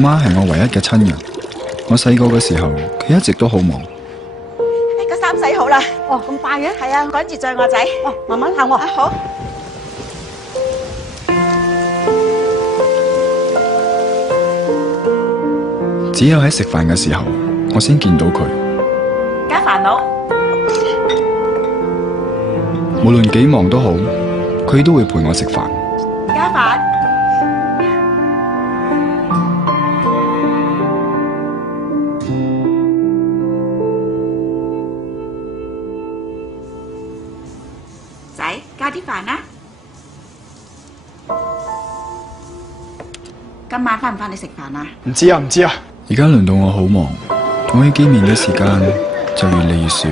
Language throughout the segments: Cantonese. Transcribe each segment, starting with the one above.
媽係我唯一嘅親人。我細個嘅時候，佢一直都好忙。個衫洗好啦。哦，咁快嘅？係啊，趕住載我仔。哦，慢慢行喎。啊，好。只有喺食飯嘅時候，我先見到佢。家煩惱。無論幾忙都好，佢都會陪我食飯。家煩。仔，加啲飯啦。今晚翻唔翻嚟食飯啊？唔知啊，唔知啊。而家輪到我好忙，可以見面嘅時間就越嚟越少。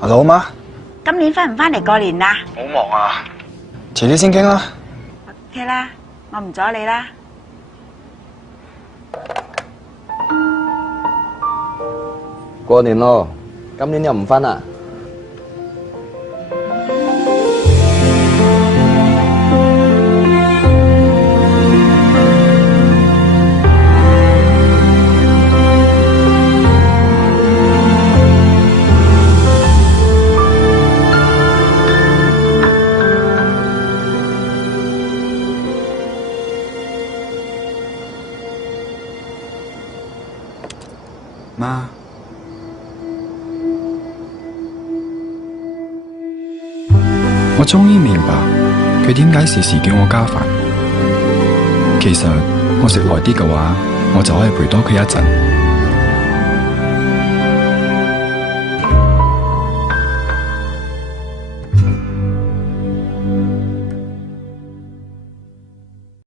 Hello，媽。今年翻唔翻嚟過年啊？好忙啊，遲啲先傾啦。OK 啦，我唔阻你啦。過年咯，今年又唔翻啦。媽，我終於明白佢點解時時叫我家煩。其實我食耐啲嘅話，我就可以陪多佢一陣。